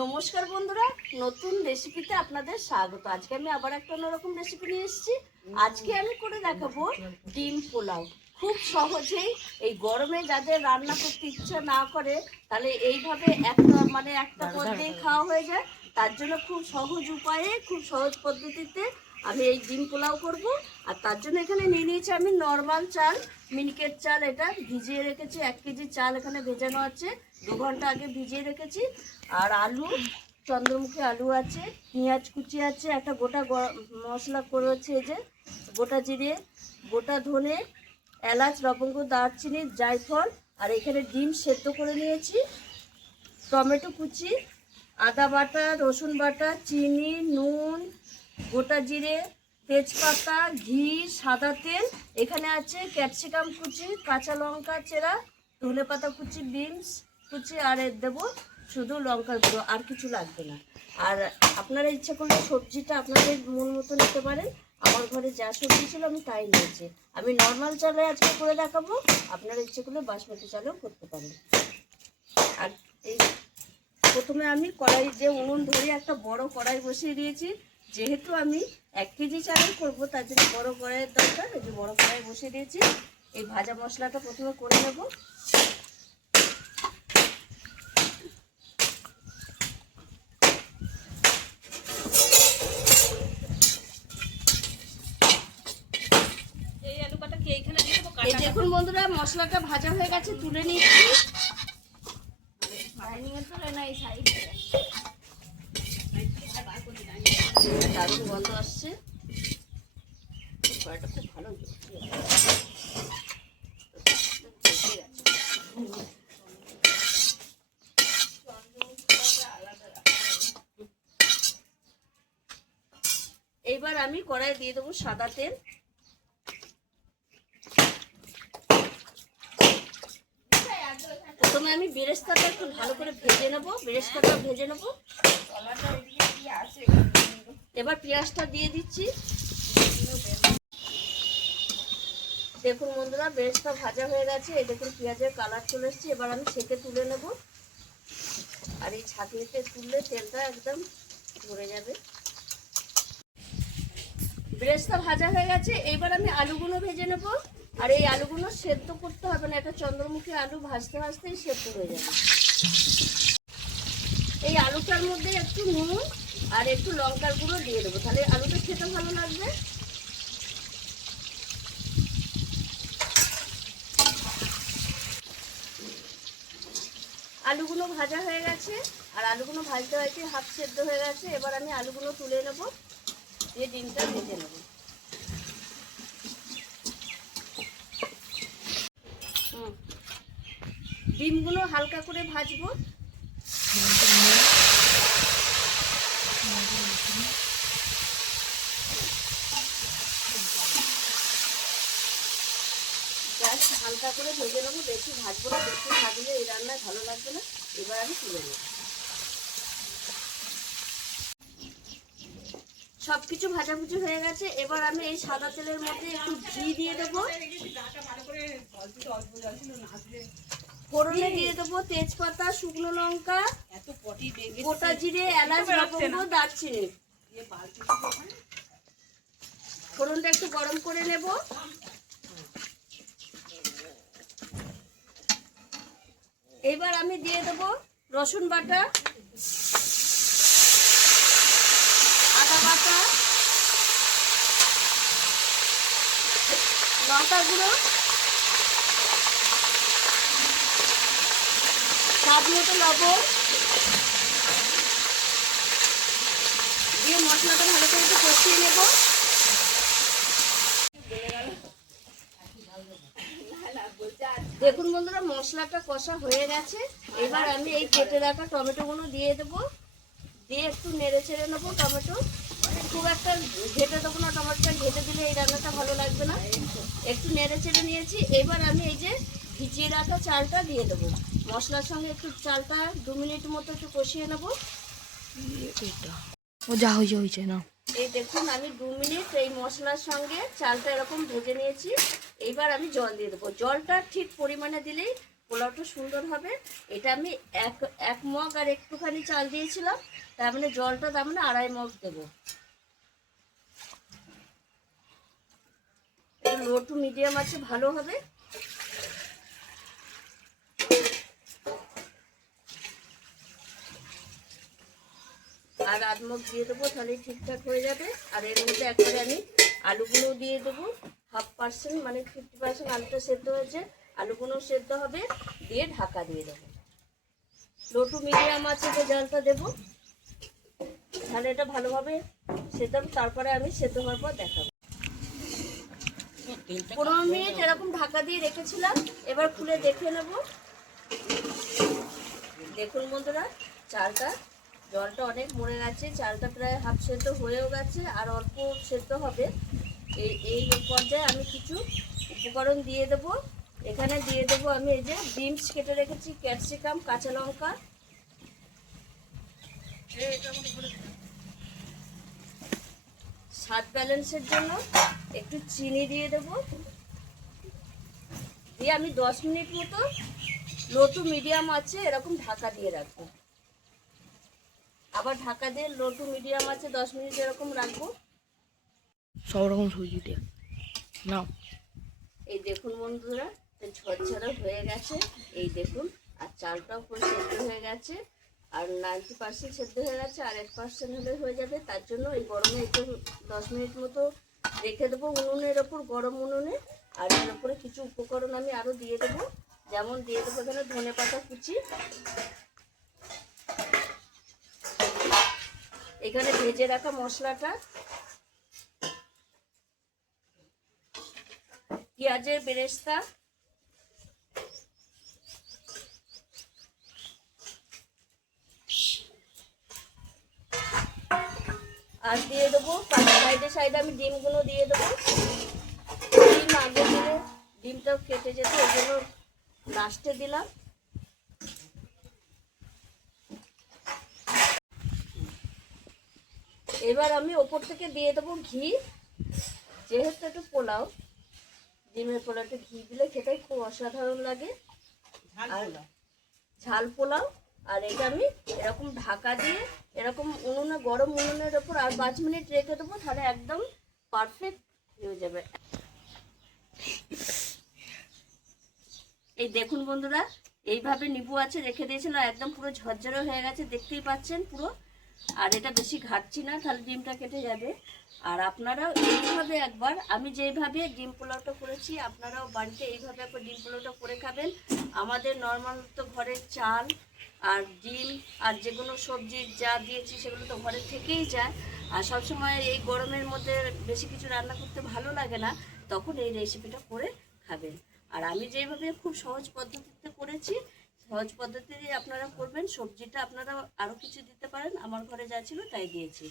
নমস্কার বন্ধুরা, নতুন রেসিপিতে আপনাদের স্বাগত। আজকে আমি আবার একটা অন্যরকম রেসিপি নিয়ে এসেছি। আজকে আমি করে দেখাবো ডিম পোলাও। খুব সহজেই এই গরমে যাদের রান্না করতে ইচ্ছা না করে, তাহলে এইভাবে একটা পদ্ধতি খাওয়া হয়ে যায়। তার জন্য খুব সহজ উপায়ে, খুব সহজ পদ্ধতিতে আমি এই ডিম পোলাও করব। আর তার জন্য এখানে নিয়ে নিয়েছি আমি নর্মাল চাল, মিনিকেট চাল। এটা ভিজিয়ে রেখেছি, 1 কেজি চাল এখানে ভেজানো আছে, 2 ঘন্টা আগে ভিজিয়ে রেখেছি। আর আলু, চন্দ্রমুখী আলু আছে, পেঁয়াজ কুচি আছে, একটা গোটা মশলা করেছে, এই যে গোটা জিরে, গোটা ধনে, এলাচ, লবঙ্গ, দারচিনি, জায়ফল। আর এখানে ডিম সেদ্ধ করে নিয়েছি, টমেটো কুচি, আদা বাটা, রসুন বাটা, চিনি, নুন, গোটা জিরে, তেজপাতা, ঘি, সাদা তেল। এখানে আছে ক্যাপসিকাম কুচি, কাঁচা লঙ্কা চেরা, ধনে পাতা কুচি, বিনস কুচি। আর দেবো শুধু লঙ্কার গুঁড়ো, আর কিছু লাগবে না। আর আপনারা ইচ্ছা করলে সবজিটা আপনাদের মন মতো নিতে পারেন। আমার ঘরে যা সবজি ছিল আমি তাই নিয়েছি। আমি নর্মাল চালে আজকে করে দেখাবো, আপনারা ইচ্ছে করলে বাসমতি চালেও করতে পারেন। আর এই প্রথমে আমি উনুন ধরে একটা বড় কড়াই বসিয়ে দিয়েছি। যেহেতু আমি 1 কেজি চালের করবো, তার জন্য বড় কড়াইয়ের দরকার। এই যে বড় কড়াই বসিয়ে দিয়েছি। এই ভাজা মশলাটা প্রথমে করে নেব। এই দেখুন বন্ধুরা, মশলাটা ভাজা হয়ে গেছে, তুলে নিচ্ছি। দারুণ গন্ধ আসছে, খুব ভালো। এইবার আমি কড়াই দিয়ে দেবো সাদা তেল। প্রথমে আমি বেরেস্তাটা একটু ভালো করে ভেজে নেবো, বেরেস্তাটা ভেজে নেবো। এবার পেঁয়াজটা দিয়ে দিচ্ছি। দেখুন বন্ধুরা, বেরেস্তা ভাজা হয়ে গেছে। এই দেখুন পেঁয়াজের কালার চলে এসেছে। এবার আমি ছেঁকে তুলে নেব। আর এই ছাঁকনিতে তুললে তেলটা একদম ভরে যাবে। বেরেস্তা ভাজা হয়ে গেছে। এইবার আমি আলুগুলো ভেজে নেব। আর এই আলুগুলো সেদ্ধ করতে হবে না, এটা চন্দ্রমুখী আলু ভাজতে ভাজতেই সেদ্ধ হয়ে যাবে। এই আলুটার মধ্যে একটু নুন আর একটু লঙ্কার গুঁড়ো দিয়ে দেবো, তাহলে আলুটা খেতে ভালো লাগবে। আলুগুলো ভাজা হয়ে গেছে, আর আলুগুলো ভাজতে ভাজতে হাফ সেদ্ধ হয়ে গেছে। এবার আমি আলুগুলো তুলে নেব, দিয়ে ডিমটা ভেজে নেব। ডিমগুলো হালকা করে ভাজবো। জাস্ট হালকা করে ভেজে নেবো, বেশি ভাজবো না। বেশি ভাজলে এই রান্নায় ভালো লাগবে না। এবার আমি তুলে নেব। সবকিছু ভাজাভুজি হয়ে গেছে। এবার আমি এই সাদা তেলের মধ্যে একটু ঘি দিয়ে দেবো। ফোড়নে দিয়ে দেবো তেজপাতা, শুকনো লঙ্কা, গোটা জিরে, এলাচ, লবঙ্গ, দারচিনি। ফোড়নটা একটু গরম করে নেব। এবার আমি দিয়ে দেবো রসুন বাটা, আদা বাটা, লঙ্কা গুঁড়ো, স্বাদ মতো লবণ দিয়ে মশলাটা ভালো করে একটু কষিয়ে নেব। দেখুন বন্ধুরা, মশলাটা কষা হয়ে গেছে। এবার আমি এই কেটে রাখা টমেটোগুলো দিয়ে দেবো, দিয়ে একটু নেড়ে চেড়ে নেবো। টমেটো খুব একটা ঘেটে দেবো না, টমেটোটা ঘেটে দিলে এই রান্নাটা ভালো লাগবে না। একটু নেড়ে চেড়ে নিয়েছি। এবার আমি এই যে ভিজিয়ে রাখা চালটা দিয়ে দেবো। মশলার সঙ্গে একটু চালটা 2 মিনিট মতো একটু কষিয়ে নেবো। হয়েছে না। এই দেখুন, আমি 2 মিনিট এই মশলার সঙ্গে চালটা এরকম ভেজে নিয়েছি। এইবার আমি জল দিয়ে দেবো। জলটা ঠিক পরিমাণে দিলেই পোলাওটা সুন্দর হবে। এটা আমি এক মগ আর একটুখানি চাল দিয়েছিলাম, তার মানে জলটা তার মানে 2.5 মগ দেবো। এটা লো টু মিডিয়াম আছে, ভালো হবে। আর 1/2 মগ দিয়ে দেবো, তাহলে ঠিকঠাক হয়ে যাবে। আর এর মধ্যে একবারে আমি আলুগুলো দিয়ে দেবো। 1/2%, মানে 50% আলুটা সেদ্ধ হয়েছে, আলুগুলো সেদ্ধ হবে, দিয়ে ঢাকা দিয়ে দেবো। লো টু মিডিয়াম আছে যে জলটা দেবো, তাহলে এটা ভালোভাবে সেদ্ধ হবে। তারপরে আমি সেদ্ধ হওয়ার পর দেখাবো। 15 মিনিট এরকম ঢাকা দিয়ে রেখেছিলাম, এবার খুলে দেখে নেব। দেখুন বন্ধুরা, চালটা জলটা অনেক মরে গেছে, চালটা প্রায় হাফ সেদ্ধ হয়েও গেছে, আর অল্প সেদ্ধ হবে। এই পর্যায়ে আমি কিছু উপকরণ দিয়ে দেব। এখানে দিয়ে দেব আমি এই যে বিনস কেটে রেখেছি, ক্যাপসিকাম, কাঁচা লঙ্কা, স্বাদ ব্যালেন্সের জন্য একটু চিনি দিয়ে দেব। দিয়ে আমি 10 মিনিট মতো লো টু মিডিয়াম আছে এরকম ঢাকা দিয়ে রাখবো। আবার ঢাকা দিয়ে লো টু মিডিয়াম আছে 10 মিনিট এরকম রাখবো। সব রকম সবজি দিয়ে নাও। এই দেখুন বন্ধুরা, ঝরঝরে হয়ে গেছে, এই দেখুন। আর চালটাও পুরো সেদ্ধ হয়ে গেছে, আর 90% সেদ্ধ হয়ে গেছে, আর 1% হলে হয়ে যাবে। তার জন্য এই গরমে একটু 10 মিনিট মতো রেখে দেবো উনুনের ওপর, গরম উনুনে। আর এর উপরে কিছু উপকরণ আমি আরও দিয়ে দেবো, যেমন দিয়ে দেবো এখানে ধনেপাতা কুচি, এখানে ভেজে রাখা মশলাটা, পেঁয়াজের বেরেস্তা, আর দিয়ে দেবো সাইডে সাইডে আমি ডিমগুলো দিয়ে দেবো। ডিম আগে দিলে ডিমটাও কেটে যেত, ওই জন্য লাস্টে দিলাম। এবার আমি ওপর থেকে দিয়ে দেবো ঘি, যেহেতু একটু পোলাও, ডিমের পোলাওতে ঘি দিলে খেতে খুব অসাধারণ লাগে। আর ঝাল পোলাও। আর এটা আমি এরকম ঢাকা দিয়ে এরকম উনুনে, গরম উনুনের ওপর আর 5 মিনিট রেখে দেবো, তাহলে একদম পারফেক্ট হয়ে যাবে। এই দেখুন বন্ধুরা, এইভাবে নিবু আছে রেখে দিয়েছিলাম, একদম পুরো ঝরঝরে হয়ে গেছে, দেখতেই পাচ্ছেন পুরো। আর এটা বেশি ঘাটছি না, তাহলে ডিমটা কেটে যাবে। আর আপনারাও এইভাবে একবার, আমি যেইভাবে ডিম পোলাওটা করেছি, আপনারাও বাড়িতে এইভাবে একবার ডিম পোলাওটা করে খাবেন। আমাদের নর্মাল তো ঘরের চাল আর ডিম আর যে কোনো সবজি যা দিয়েছি সেগুলো তো ঘরের থেকেই যায়। আর সবসময় এই গরমের মধ্যে বেশি কিছু রান্না করতে ভালো লাগে না, তখন এই রেসিপিটা করে খাবেন। আর আমি যেইভাবে খুব সহজ পদ্ধতিতে করেছি, সহজ পদ্ধতিতে আপনারা করবেন। সবজিটা আপনারা আরও কিছু দিতে পারেন, আমার ঘরে যা ছিল তাই দিয়েছি।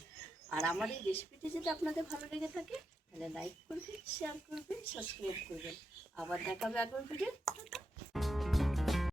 আর আমার এই রেসিপিটি যদি আপনাদের ভালো লেগে থাকে, তাহলে লাইক করবেন, শেয়ার করবেন, সাবস্ক্রাইব করবেন। আবার দেখাবে আগামী ভিডিও।